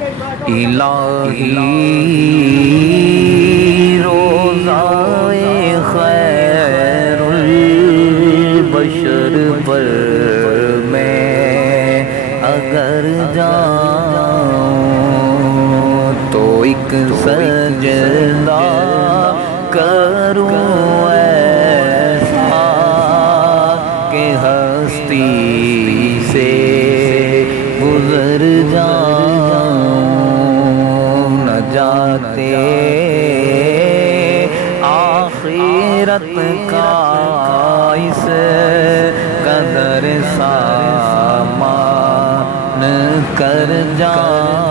الہی روزائے خیر البشر پر میں اگر جاؤں تو ایک سجدہ کروں ایسا کہ ہستی سے گزر جاؤں، نہ جاتے آخرت کا اس قدر سامان کر جاؤں۔